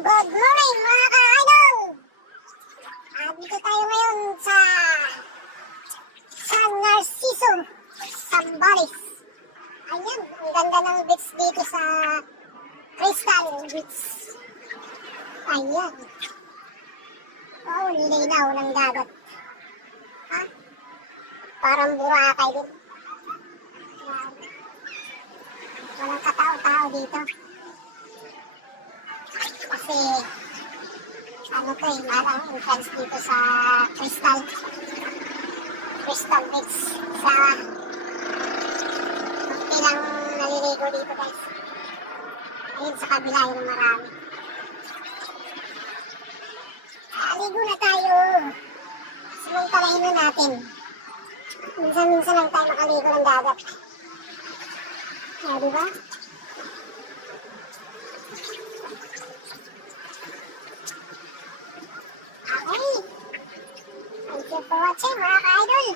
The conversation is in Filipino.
Good morning mga ka-idol! Dito tayo ngayon sa San Narciso, Zambales. Ayan, ang ganda ng beach dito sa Crystal Beach. Ayan. Oh, linaw ng dagat. Ha? Parang Boracay din. Ayan. Walang katao-tao dito. Kasi ano to eh, marang entrance dito sa Crystal Beach. Sa ilang naliligo dito guys. Ayun sa kabila yung marami. Ligo na tayo. Samantalahin na natin. Minsan-minsan lang tayo makaligo ng dagat. Diba? Okay. Thank you for watching mga ka-idol.